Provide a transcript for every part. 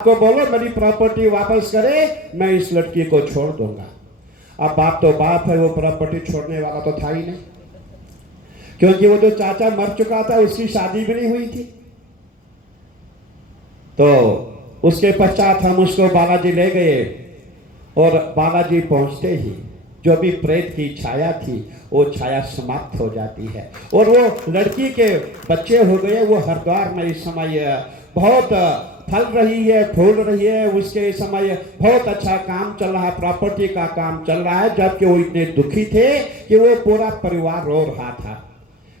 को बोलो मेरी प्रॉपर्टी वापस करे, मैं इस लड़की को छोड़ दूंगा। अब बाप तो बाप है, वो प्रॉपर्टी छोड़ने वाला तो था ही नहीं, क्योंकि वो जो चाचा मर चुका था उसकी शादी भी नहीं हुई थी। तो उसके पश्चात हम उसको बालाजी ले गए और बालाजी पहुंचते ही जो भी प्रेत की छाया थी वो छाया समाप्त हो जाती है और वो लड़की के बच्चे हो गए। वो हरिद्वार में इस समय बहुत फल रही है, फूल रही है, उसके समय बहुत अच्छा काम चल रहा है, प्रॉपर्टी का काम चल रहा है, जबकि वो इतने दुखी थे कि वो पूरा परिवार रो रहा था।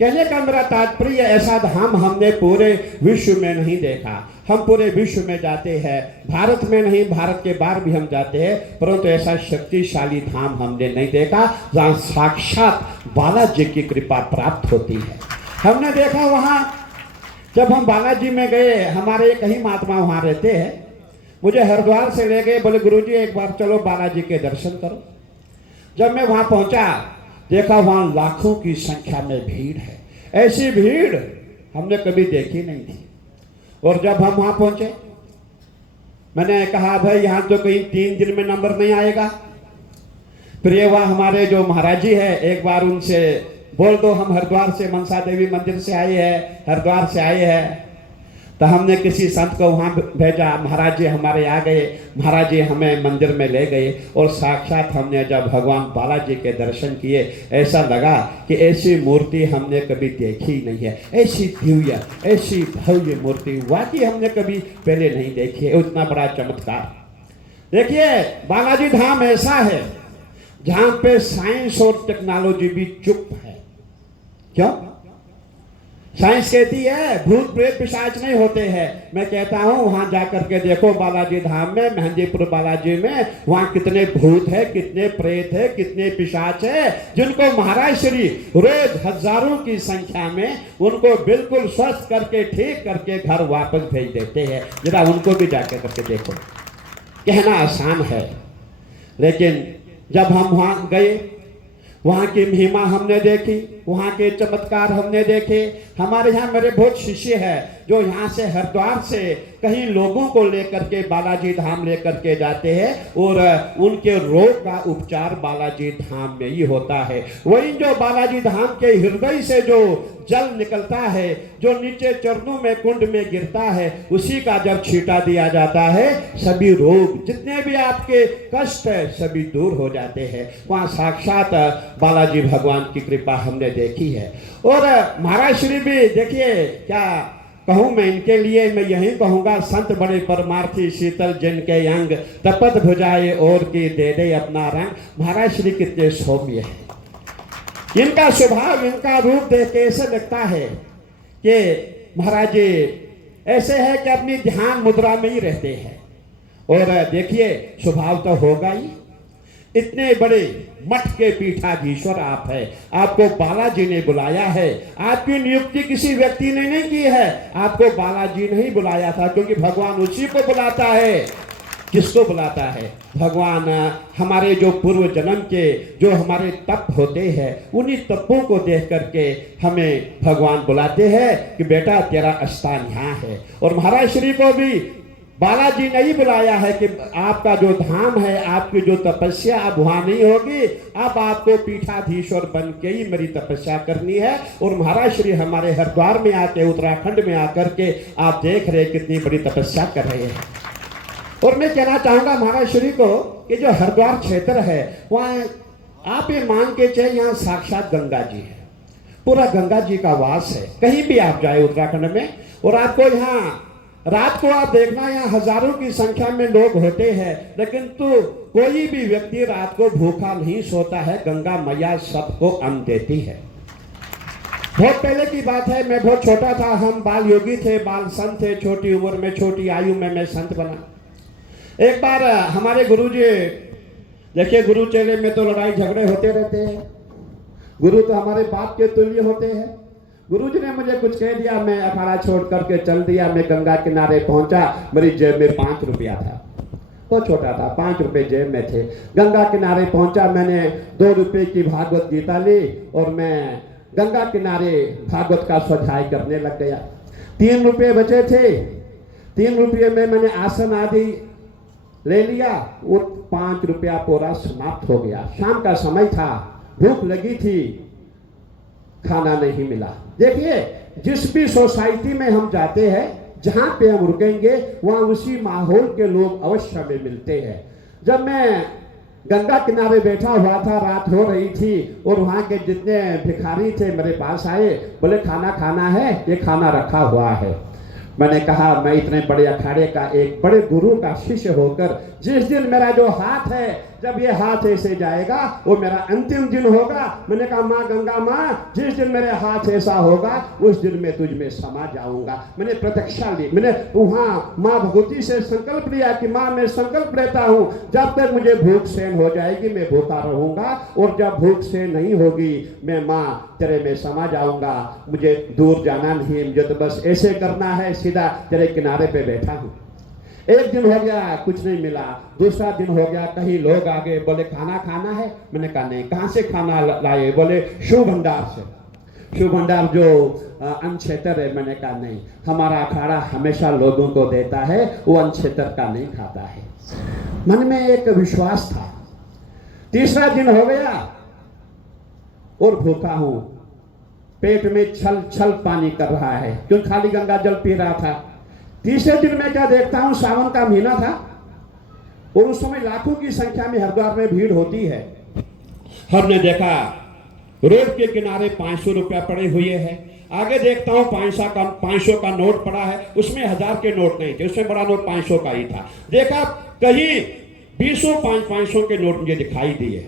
कहने का मेरा तात्पर्य, ऐसा धाम हमने पूरे विश्व में नहीं देखा। हम पूरे विश्व में जाते हैं, भारत में नहीं, भारत के बाहर भी हम जाते हैं, परंतु ऐसा शक्तिशाली धाम हमने नहीं देखा जहाँ साक्षात बालाजी की कृपा प्राप्त होती है। हमने देखा वहाँ जब हम बालाजी में गए, हमारे एक ही महात्मा वहाँ रहते हैं, मुझे हरिद्वार से ले गए, बोले गुरुजी एक बार चलो बालाजी के दर्शन करो। जब मैं वहाँ पहुँचा, देखा वहाँ लाखों की संख्या में भीड़ है, ऐसी भीड़ हमने कभी देखी नहीं थी। और जब हम वहाँ पहुँचे, मैंने कहा भाई यहाँ तो कहीं 3 दिन में नंबर नहीं आएगा। फिर ये वहाँ हमारे जो महाराज जी है, एक बार उनसे बोल दो हम हरिद्वार से मनसा देवी मंदिर से आए हैं, हरिद्वार से आए हैं। तो हमने किसी संत को वहाँ भेजा, महाराज जी हमारे आ गए, महाराज जी हमें मंदिर में ले गए और साक्षात हमने जब भगवान बालाजी के दर्शन किए, ऐसा लगा कि ऐसी मूर्ति हमने कभी देखी नहीं है, ऐसी दिव्य ऐसी भव्य मूर्ति वाकई हमने कभी पहले नहीं देखी है। उतना बड़ा चमत्कार। देखिए बालाजी धाम ऐसा है जहाँ पे साइंस और टेक्नोलॉजी भी चुप है। क्यों? साइंस कहती है भूत प्रेत पिशाच नहीं होते हैं। मैं कहता हूं वहां जाकर के देखो बालाजी धाम में, मेहंदीपुर बालाजी में, वहां कितने भूत है, कितने प्रेत है, कितने पिशाच है, जिनको महाराज श्री रोज हजारों की संख्या में उनको बिल्कुल स्वस्थ करके ठीक करके घर वापस भेज देते हैं। जरा उनको भी जाकर करके देखो। कहना आसान है, लेकिन जब हम वहां गए, वहाँ की महिमा हमने देखी, वहाँ के चमत्कार हमने देखे। हमारे यहाँ मेरे बहुत शिष्य हैं जो यहाँ से हरिद्वार से कहीं लोगों को लेकर के बालाजी धाम लेकर के जाते हैं और उनके रोग का उपचार बालाजी धाम में ही होता है। वही जो बालाजी धाम के हृदय से जो जल निकलता है, जो नीचे चरणों में कुंड में गिरता है, उसी का जब छींटा दिया जाता है, सभी रोग जितने भी आपके कष्ट है सभी दूर हो जाते हैं। वहाँ साक्षात बालाजी भगवान की कृपा हमने देखी है। और महाराज श्री भी देखिए, क्या कहूँ मैं इनके लिए, मैं यही कहूँगा, संत बड़े परमार्थी शीतल जिनके अंग, तपत भुजाए और की दे दे अपना रंग। महाराज श्री कितने सौम्य है, इनका स्वभाव, इनका रूप देख के ऐसे लगता है कि महाराज जी ऐसे है कि अपनी ध्यान मुद्रा में ही रहते हैं। और देखिए स्वभाव तो होगा ही, इतने बड़े मठ के पीठाधीश्वर आप है, आपको बालाजी ने बुलाया है। आपकी नियुक्ति किसी व्यक्ति ने नहीं की है, आपको बालाजी ने ही बुलाया था, क्योंकि भगवान उसी को बुलाता है। किसको बुलाता है? भगवान हमारे जो पूर्व जन्म के जो हमारे तप होते हैं, उन्हीं तपों को देख करके हमें भगवान बुलाते हैं कि बेटा तेरा स्थान यहाँ है। और महाराज श्री को भी बालाजी ने ही बुलाया है कि आपका जो धाम है, आपकी जो तपस्या अब वहां नहीं होगी, अब आपको पीठाधीश्वर बन के ही मेरी तपस्या करनी है। और महाराज श्री हमारे हरिद्वार में आके, उत्तराखंड में आकर के आप देख रहे कितनी बड़ी तपस्या कर रहे हैं। और मैं कहना चाहूंगा महाराज श्री को कि जो हरिद्वार क्षेत्र है, वहाँ आप ये मान के चले, यहाँ साक्षात गंगा जी है, पूरा गंगा जी का वास है। कहीं भी आप जाए उत्तराखंड में, और आपको यहाँ रात को आप देखना, यहाँ हजारों की संख्या में लोग होते हैं, लेकिन तो कोई भी व्यक्ति रात को भूखा नहीं सोता है। गंगा मैया सबको अन्न देती है। बहुत पहले की बात है, मैं बहुत छोटा था, हम बाल योगी थे, बाल संत थे, छोटी उम्र में, छोटी आयु में मैं संत बना। एक बार हमारे गुरुजी, देखिए गुरु चेले में तो लड़ाई झगड़े होते रहते हैं, गुरु तो हमारे बाप के तुल्य होते हैं। गुरुजी ने मुझे कुछ कह दिया, मैं अखाड़ा छोड़ करके चल दिया। मैं गंगा किनारे पहुंचा, मेरी जेब में 5 रुपया था, बहुत छोटा था, 5 रुपए जेब में थे। गंगा किनारे पहुंचा, मैंने 2 रुपए की भागवत गीता ली और मैं गंगा किनारे भागवत का स्वाध्याय करने लग गया। 3 रुपए बचे थे, 3 रुपये में मैंने आसन आदि ले लिया, वो 5 रुपया पूरा समाप्त हो गया। शाम का समय था, भूख लगी थी, खाना नहीं मिला। देखिए, जिस भी सोसाइटी में हम जाते हैं, जहां पे हम रुकेंगे वहां उसी माहौल के लोग अवश्य हमें मिलते हैं। जब मैं गंगा किनारे बैठा हुआ था, रात हो रही थी, और वहां के जितने भिखारी थे मेरे पास आए, बोले खाना खाना है, ये खाना रखा हुआ है। मैंने कहा मैं इतने बड़े अखाड़े का एक बड़े गुरु का शिष्य होकर, जिस दिन मेरा जो हाथ है, जब ये हाथ ऐसे जाएगा वो मेरा अंतिम दिन होगा। मैंने कहा माँ गंगा माँ, जिस दिन मेरे हाथ ऐसा होगा उस दिन मैं तुझ में समा जाऊंगा। मैंने प्रतीक्षा ली, मैंने वहाँ माँ भगवती से संकल्प लिया कि माँ मैं संकल्प लेता हूँ, जब तक मुझे भूख सहन हो जाएगी मैं भूखा रहूंगा, और जब भूख सहन नहीं होगी मैं माँ तेरे में समा जाऊंगा। मुझे दूर जाना नहीं, मुझे तो बस ऐसे करना है, सीधा तेरे किनारे पे बैठा हूँ। एक दिन हो गया, कुछ नहीं मिला। दूसरा दिन हो गया, कहीं लोग आ गए, बोले खाना खाना है। मैंने कहा नहीं। कहाँ से खाना लाए? बोले शिव भंडार से। शिव भंडार जो अन्न क्षेत्र है। मैंने कहा नहीं, हमारा अखाड़ा हमेशा लोगों को देता है, वो अन्न क्षेत्र का नहीं खाता है। मन में एक विश्वास था। तीसरा दिन हो गया और भूखा हूं, पेट में छल छल पानी कर रहा है, क्यों खाली गंगा जल पी रहा था। तीसरे दिन मैं क्या देखता हूं, सावन का महीना था, और उस समय लाखों की संख्या में हरिद्वार में भीड़ होती है। हमने देखा रोड के किनारे 500 रुपया पड़े हुए हैं। आगे देखता हूं 500 का नोट पड़ा है, उसमें 1000 के नोट नहीं थे, उसमें बड़ा नोट 500 का ही था। देखा कहीं 20 500 के नोट मुझे दिखाई दिए।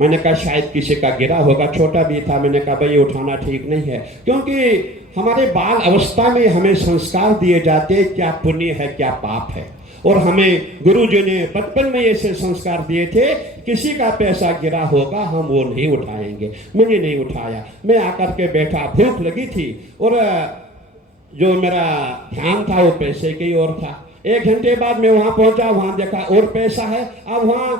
मैंने कहा शायद किसी का गिरा होगा, छोटा भी था। मैंने कहा भाई उठाना ठीक नहीं है, क्योंकि हमारे बाल अवस्था में हमें संस्कार दिए जाते हैं क्या पुण्य है क्या पाप है, और हमें गुरु जी ने बचपन में ऐसे संस्कार दिए थे, किसी का पैसा गिरा होगा हम वो नहीं उठाएंगे। मैंने नहीं उठाया, मैं आकर के बैठा, भूख लगी थी, और जो मेरा ध्यान था वो पैसे की ओर था। 1 घंटे बाद मैं वहां पहुंचा, वहां देखा और पैसा है। अब वहां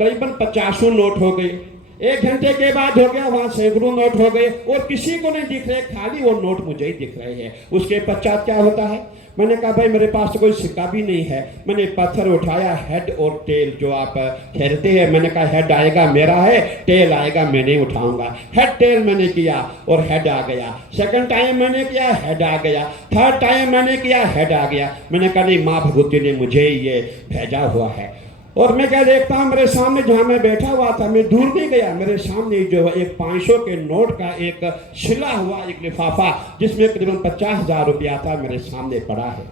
करीबन 50 नोट हो गए। 1 घंटे के बाद हो गया, वहां सैकड़ों नोट हो गए, और किसी को नहीं दिख रहे, खाली वो नोट मुझे ही दिख रहे हैं। उसके पश्चात क्या होता है, मैंने कहा भाई मेरे पास तो कोई सिक्का भी नहीं है। मैंने पत्थर उठाया, हेड और टेल जो आप खेलते हैं, मैंने कहा हेड आएगा मेरा है, टेल आएगा मैं नहीं उठाऊंगा। हेड टेल मैंने किया और हेड आ गया। सेकंड टाइम मैंने किया, हेड आ गया। थर्ड टाइम मैंने किया, हेड आ गया। मैंने कहा नहीं, माँ भगवती ने मुझे ये भेजा हुआ है। और मैं क्या देखता हूँ, मेरे सामने जहां मैं बैठा हुआ था, मैं दूर नहीं गया, मेरे सामने जो है एक 500 के नोट का एक सिला हुआ एक लिफाफा, जिसमें करीबन 50,000 रुपया था, मेरे सामने पड़ा है।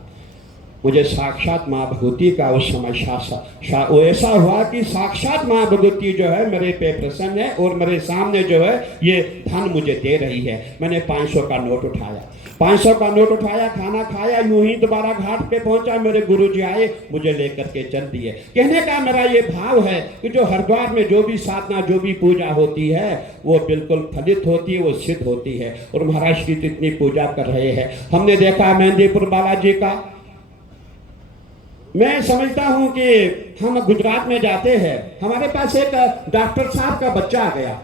मुझे साक्षात माँ भगवती का उस समय वो ऐसा हुआ कि साक्षात माँ भगवती जो है मेरे पे प्रसन्न है, और मेरे सामने जो है ये धन मुझे दे रही है। मैंने 500 का नोट उठाया, 500 का नोट उठाया, खाना खाया, यूं ही दोबारा घाट पे पहुंचा। मेरे गुरुजी आए, मुझे लेकर के चल दिए। कहने का मेरा ये भाव है कि जो हरिद्वार में जो भी साधना, जो भी पूजा होती है, वो बिल्कुल फलित होती है, वो सिद्ध होती है। और महाराज की जितनी पूजा कर रहे हैं, हमने देखा मेहंदीपुर बालाजी का। मैं समझता हूं कि हम गुजरात में जाते हैं, हमारे पास एक डॉक्टर साहब का बच्चा आ गया,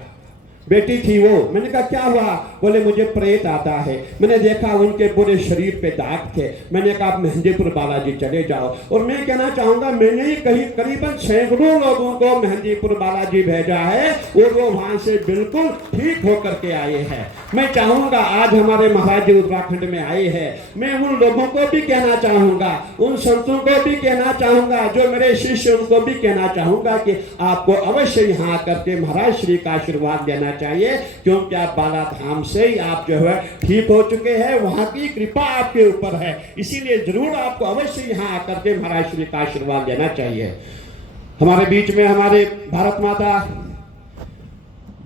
बेटी थी वो। मैंने कहा क्या हुआ? बोले मुझे प्रेत आता है। मैंने देखा उनके पूरे शरीर पे दाग थे। मैंने कहा मेहंदीपुर बालाजी चले जाओ। और मैं कहना चाहूंगा, मैंने ही कहीं करीबन सैकड़ों लोगों को मेहंदीपुर बालाजी भेजा है, और वो वहां से बिल्कुल ठीक होकर के आए हैं। मैं चाहूंगा आज हमारे महाराज जी उत्तराखंड में आए हैं, मैं उन लोगों को भी कहना चाहूंगा, उन संतों को भी कहना चाहूंगा, जो मेरे शिष्य उनको भी कहना चाहूंगा कि आपको अवश्य यहाँ आकर के महाराज श्री का आशीर्वाद देना चाहिए, क्योंकि आप बाला धाम से ही आप जो है ठीक हो चुके हैं, वहां की कृपा आपके ऊपर है। इसीलिए जरूर आपको अवश्य यहाँ आकर के महाराज श्री का आशीर्वाद देना चाहिए। हमारे बीच में हमारे भारत माता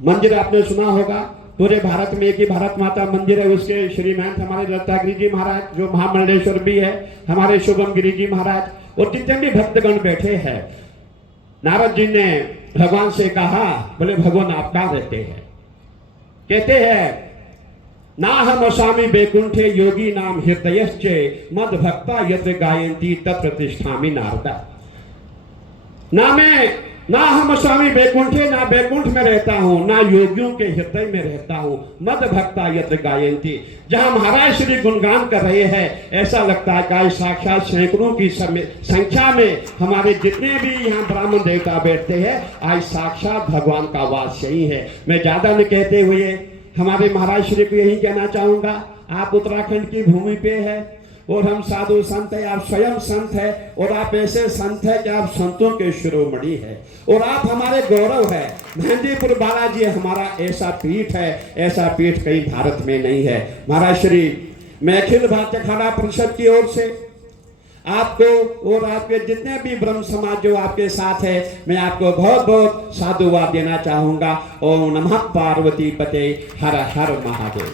मंदिर आपने सुना होगा, पूरे भारत में एक ही भारत माता मंदिर है। उसके श्रीमंत हमारे दत्तागिरी जी महाराज जो महामंडलेश्वर भी है, हमारे शुभम गिरी जी महाराज, और जितने भी भक्तगण बैठे हैं। नारद जी ने भगवान से कहा, बोले भगवान आप कहाँ रहते हैं? कहते हैं ना हम स्वामी बैकुंठे योगी नाम हृदयश्चे मद भक्ता यत्र गायंती तत्र तिष्ठामि नारदा। ना मैं ना हम स्वामी बैकुंठे, ना बैकुंठ में रहता हूँ, ना योगियों के हृदय में रहता हूँ। मद भक्ता यत्र गायंती, जहाँ महाराज श्री गुणगान कर रहे हैं, ऐसा लगता है कि साक्षात सैकड़ों की संख्या में हमारे जितने भी यहाँ ब्राह्मण देवता बैठते हैं, आज साक्षात भगवान का वास यही है। मैं ज्यादा नहीं कहते हुए हमारे महाराज श्री को यही कहना चाहूंगा, आप उत्तराखंड की भूमि पे है और हम साधु संत है, आप स्वयं संत है और आप ऐसे संत है कि आप संतों के शिरोमणि है और आप हमारे गौरव है। मेहंदीपुर बालाजी हमारा ऐसा पीठ है, ऐसा पीठ कहीं भारत में नहीं है। महाराज श्री, मैं अखिल भारतीय अखाड़ा परिषद की ओर से आपको और आपके जितने भी ब्रह्म समाज जो आपके साथ है, मैं आपको बहुत बहुत साधुवाद देना चाहूंगा। ओम नमः पार्वती पते, हर हर महादेव।